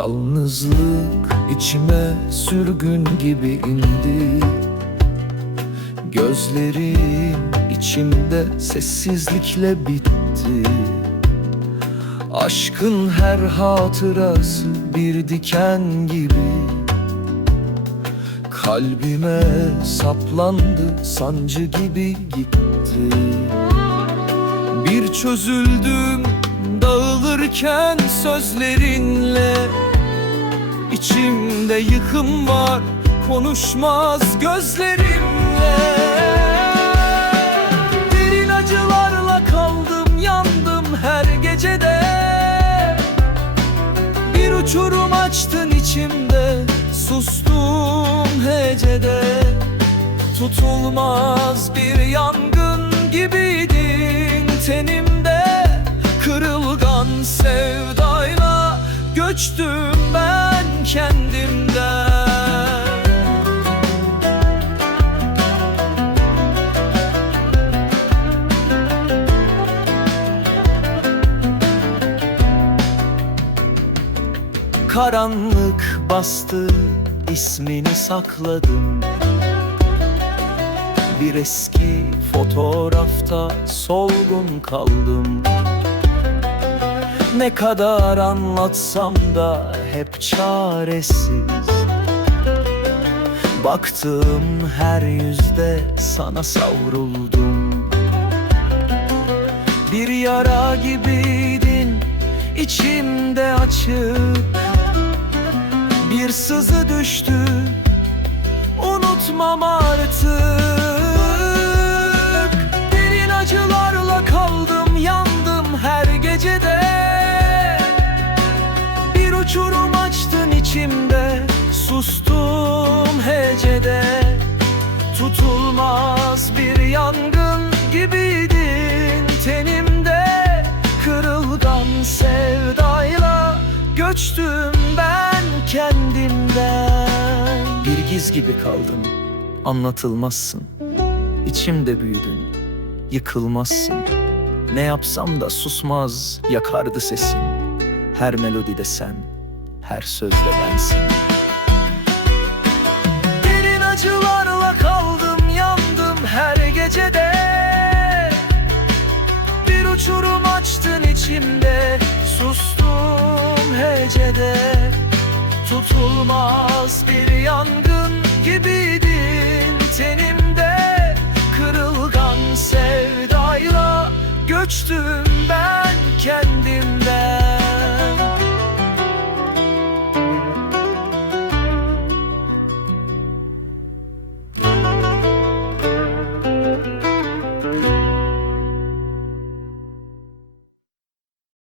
Yalnızlık içime sürgün gibi indi. Gözlerim içimde sessizlikle bitti. Aşkın her hatırası bir diken gibi. Kalbime saplandı sancı gibi gitti. Bir çözüldüm dağılırken sözlerinle. İçimde yıkım var konuşmaz gözlerimle. Derin acılarla kaldım yandım her gecede. Bir uçurum açtın içimde sustum hecede. Tutulmaz bir yangın gibiydin tenimde Karanlık bastı ismini sakladım. Bir eski fotoğrafta solgun kaldım. Ne kadar anlatsam da hep çaresiz. Baktığım her yüzde sana savruldum. Bir yara gibiydin içimde açık Bir sızı düştü. Unutmam artık. Derin acılarla kaldım yandım her gecede. Bir uçurum açtın içimde sustum hecede. Tutulmaz bir yangın gibiydin tenimde. Kırılgan sevdayla göçtüm ben kendimden Bir giz gibi kaldın, anlatılmazsın. İçimde büyüdün, yıkılmazsın. Ne yapsam da susmaz, yakardı sesin. Her melodide sen, her sözde bensin. Derin acılarla kaldım yandım her gecede. Bir uçurum açtın içimde sustum hecede Tutulmaz bir yangın gibiydin. Tenimde Kırılgan sevdayla göçtüm